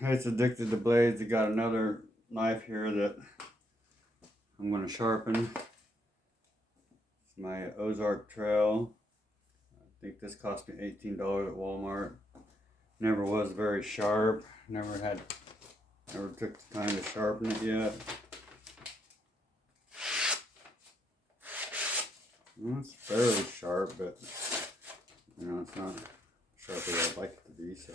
It's Addicted to Blades. I got another knife here that I'm going to sharpen. It's my Ozark Trail. I think this cost me $18 at Walmart. Never was very sharp. Never took the time to sharpen it yet. Well, it's fairly sharp, but you know, it's not sharp as I'd like it to be, so.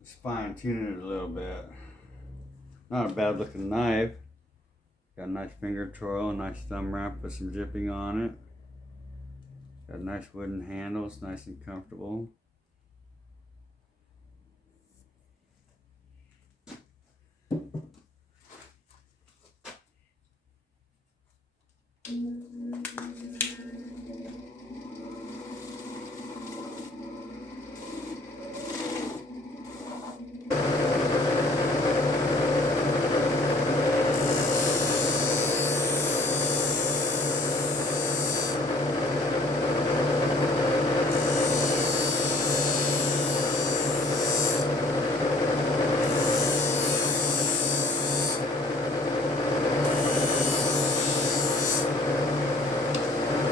Just fine tuning it a little bit. Not a bad looking knife. Got a nice finger twirl, a nice thumb wrap with some jipping on it. Got a nice wooden handle, it's nice and comfortable.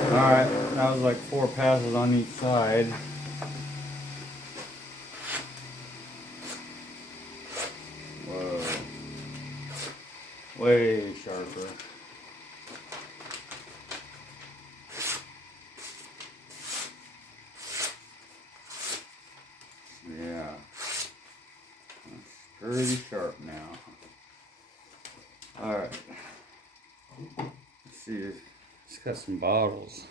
Alright, that was like 4 passes on each side. Whoa. Way sharper. Yeah. That's pretty sharp now. Alright. Let's see. It's got some bottles.